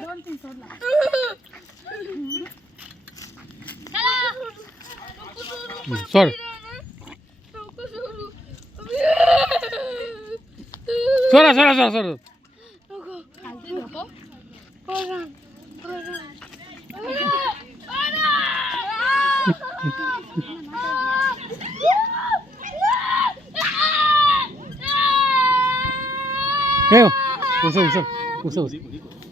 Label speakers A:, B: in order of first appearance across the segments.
A: 너한테 있었나? 쏠.
B: 쏠아 쏠아 쏠아 쏠아.
A: 아,
B: 해요. 웃어 웃어 웃어
C: 웃어.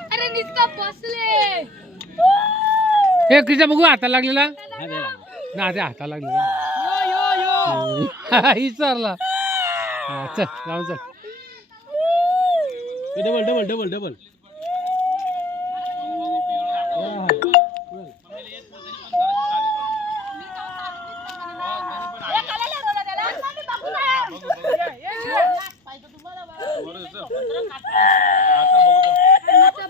D: अरे नुसतं बसले.
B: हे कृष्णा बघू हाताला लागलेला? ना ते हाताला लागलेला.
D: यो यो यो.
B: विचारला. चल जाऊन चल.
C: डबल डबल डबल डबल
A: नुसतं